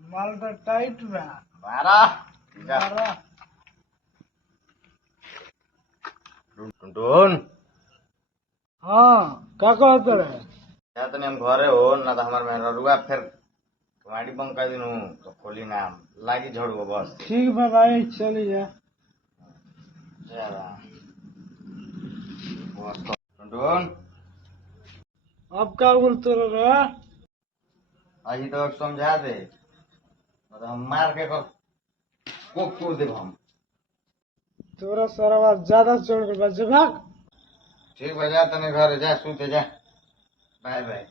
माल तो टाइट बा। टुनटुन हाँ का कहते रहे? या तनी हम घरे हो ना तो हमार मेहरुआ फिर कमाड़ी बंद कर दिन तो खोली ना लागी झड़ू बस। ठीक बा भाई चली जा। टुनटुन अब का बोलते रहे? अजी तो समझा दे मतलब हम मार के को कूद देव हम। तोरा सारा बात ज्यादा चढ़ गया जवाब। ठीक बजा तने घर जा सूते जा। Bye by.